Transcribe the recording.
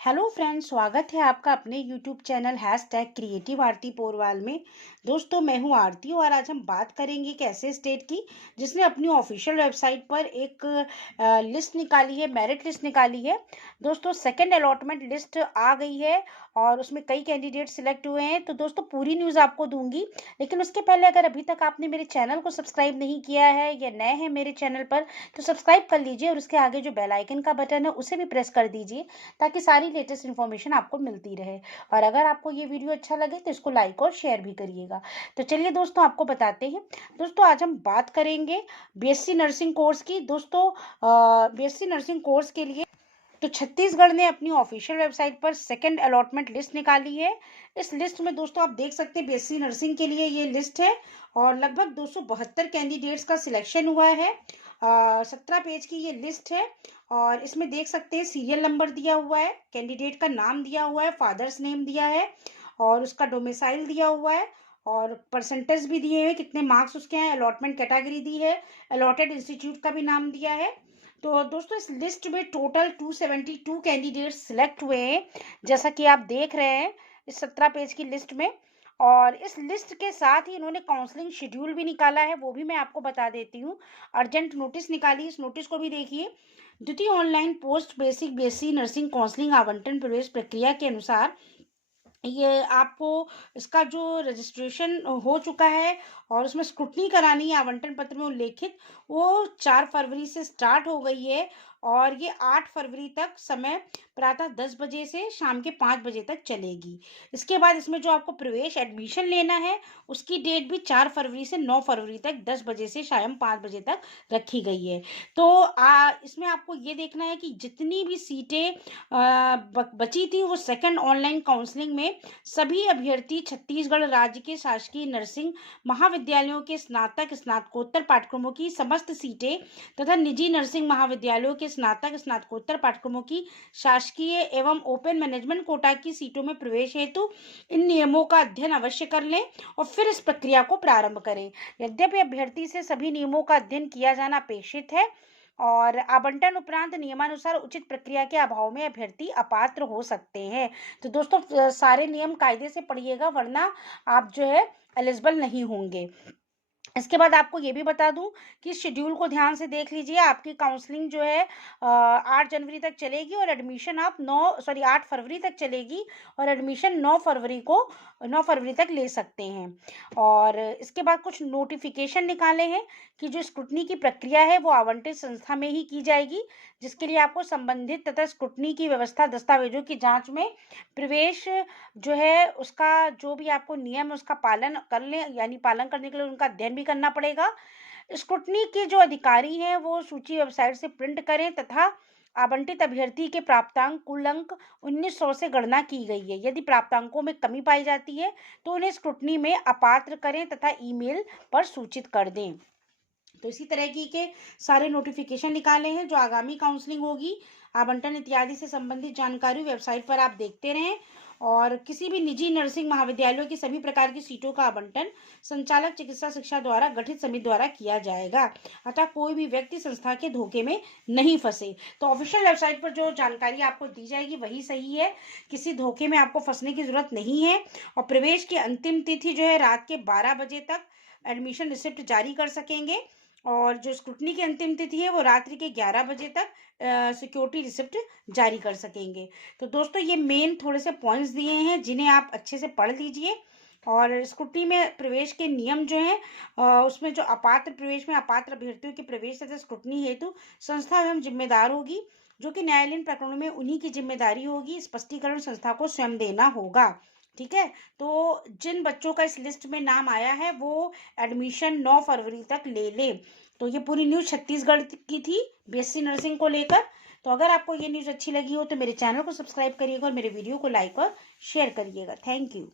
Hello friends, स्वागत है आपका अपने यूट्यूब चैनल #क्रिएटिव आरती पोरवाल में। दोस्तों, मैं हूं आरती और आज हम बात करेंगे एक ऐसे स्टेट की जिसने अपनी ऑफिशियल वेबसाइट पर एक लिस्ट निकाली है, मेरिट लिस्ट निकाली है। दोस्तों, सेकंड अलॉटमेंट लिस्ट आ गई है और उसमें कई कैंडिडेट सिलेक्ट हुए हैं। तो दोस्तों, पूरी न्यूज़ आपको दूंगी, लेकिन उसके पहले अगर अभी तक आपने मेरे चैनल को सब्सक्राइब नहीं किया है या नए हैं मेरे चैनल पर, तो सब्सक्राइब कर लीजिए और उसके आगे जो बेल आइकन का बटन है उसे भी प्रेस कर दीजिए, ताकि सारी लेटेस्ट इन्फॉर्मेशन आपको मिलती रहे। और अगर आपको ये वीडियो अच्छा लगे तो इसको लाइक और शेयर भी करिएगा। तो चलिए दोस्तों, आपको बताते हैं। दोस्तों, आज हम बात करेंगे बीएससी नर्सिंग कोर्स की। दोस्तों, बीएससी नर्सिंग कोर्स के लिए तो छत्तीसगढ़ ने अपनी ऑफिशियल वेबसाइट पर सेकंड अलॉटमेंट लिस्ट निकाली है। इस लिस्ट में दोस्तों आप देख सकते हैं बीएससी नर्सिंग के लिए ये लिस्ट है और लगभग 272 कैंडिडेट्स का सिलेक्शन हुआ है। 17 पेज की ये लिस्ट है और इसमें देख सकते हैं सीरियल नंबर दिया हुआ है, कैंडिडेट का नाम दिया हुआ है, फादर्स नेम दिया है और उसका डोमिसाइल दिया हुआ है और परसेंटेज भी दिए हैं, कितने मार्क्स उसके हैं, अलॉटमेंट कैटेगरी दी है, अलॉटेड इंस्टीट्यूट का भी नाम दिया है। तो दोस्तों, इस लिस्ट में टोटल 272 कैंडिडेट सिलेक्ट हुए हैं, जैसा कि आप देख रहे हैं इस 17 पेज की लिस्ट में। और इस लिस्ट के साथ ही इन्होंने काउंसलिंग शेड्यूल भी निकाला है, वो भी मैं आपको बता देती हूँ। अर्जेंट नोटिस निकाली, इस नोटिस को भी देखिए। द्वितीय online post basic BSc nursing counselling आवंटन प्रवेश प्रक्रिया के अनुसार ये आपको इसका जो रजिस्ट्रेशन हो चुका है और उसमें स्क्रूटनी करानी है आवंटन पत्र में उल्लेखित, वो 4 फरवरी से स्टार्ट हो गई है और ये 8 फरवरी तक समय प्रातः 10 बजे से शाम के 5 बजे तक चलेगी। इसके बाद इसमें जो आपको प्रवेश एडमिशन लेना है उसकी डेट भी 4 फरवरी से 9 फरवरी तक 10 बजे से शाम 5 बजे तक रखी गई है। तो इसमें आपको ये देखना है कि जितनी भी सीटें बची थी वो सेकंड ऑनलाइन काउंसलिंग में सभी अभ्यर्थी छत्तीसगढ़ राज्य के शासकीय नर्सिंग महाविद्यालयों के स्नातक स्नातकोत्तर पाठ्यक्रमों की समस्त सीटें तथा निजी नर्सिंग महाविद्यालयों के स्नातक स्नातकोत्तर पाठ्यक्रमों की शासकीय एवं ओपन मैनेजमेंट कोटा की सीटों में प्रवेश हेतु इन नियमों का अध्ययन अवश्य कर लें और फिर इस प्रक्रिया को प्रारंभ करें। यद्यपि अभ्यर्थी से सभी नियमों का अध्ययन किया जाना अपेक्षित है और आवंटन उपरांत नियमानुसार उचित प्रक्रिया के अभाव में अभ्यर्थी अपात्र हो सकते हैं। तो दोस्तों, सारे नियम कायदे से पढ़िएगा, वरना आप जो है एलिजिबल नहीं होंगे। इसके बाद आपको ये भी बता दूं कि शेड्यूल को ध्यान से देख लीजिए। आपकी काउंसलिंग जो है 8 जनवरी तक चलेगी और एडमिशन आप 8 फरवरी तक चलेगी और एडमिशन 9 फरवरी तक ले सकते हैं। और इसके बाद कुछ नोटिफिकेशन निकाले हैं कि जो स्क्रूटनी की प्रक्रिया है वो आवंटित संस्था में ही की जाएगी, जिसके लिए आपको संबंधित तथा स्क्रूटनी की व्यवस्था दस्तावेजों की जाँच में प्रवेश जो है उसका जो भी आपको नियम है उसका पालन कर लें, यानी पालन करने के लिए उनका अध्ययन भी करना पड़ेगा। स्क्रूटनी के जो अधिकारी हैं वो सूची वेबसाइट से प्रिंट करें तथा आवंटित अभ्यर्थी के प्राप्तांक कुल अंक 1900 से गणना की गई है। यदि प्राप्तांकों में कमी पाई जाती है तो उन्हें स्क्रूटनी में अपात्र करें तथा ईमेल पर सूचित कर दें। तो इसी तरह की के सारे नोटिफिकेशन निकाले हैं। जो आगामी काउंसलिंग होगी, आवंटन इत्यादि से संबंधित जानकारी वेबसाइट पर आप देखते रहें। और किसी भी निजी नर्सिंग महाविद्यालयों की सभी प्रकार की सीटों का आवंटन संचालक चिकित्सा शिक्षा द्वारा गठित समिति द्वारा किया जाएगा, अतः कोई भी व्यक्ति संस्था के धोखे में नहीं फंसे। तो ऑफिशियल वेबसाइट पर जो जानकारी आपको दी जाएगी वही सही है, किसी धोखे में आपको फंसने की जरूरत नहीं है। और प्रवेश की अंतिम तिथि जो है रात के 12 बजे तक एडमिशन रिसिप्ट जारी कर सकेंगे और जो स्क्रूटनी की अंतिम तिथि है वो रात्रि के 11 बजे तक सिक्योरिटी रिसिप्ट जारी कर सकेंगे। तो दोस्तों, ये मेन थोड़े से पॉइंट्स दिए हैं जिन्हें आप अच्छे से पढ़ लीजिए। और स्क्रूटनी में प्रवेश के नियम जो हैं उसमें जो अपात्र प्रवेश में अपात्र अभ्यर्थियों के प्रवेश तथा स्क्रूटनी हेतु संस्था एवं जिम्मेदार होगी, जो कि न्यायालयीन प्रकरणों में उन्हीं की जिम्मेदारी होगी। स्पष्टीकरण संस्था को स्वयं देना होगा। ठीक है। तो जिन बच्चों का इस लिस्ट में नाम आया है वो एडमिशन 9 फरवरी तक ले ले। तो ये पूरी न्यूज़ छत्तीसगढ़ की थी बीएससी नर्सिंग को लेकर। तो अगर आपको ये न्यूज़ अच्छी लगी हो तो मेरे चैनल को सब्सक्राइब करिएगा और मेरे वीडियो को लाइक और शेयर करिएगा। Thank you.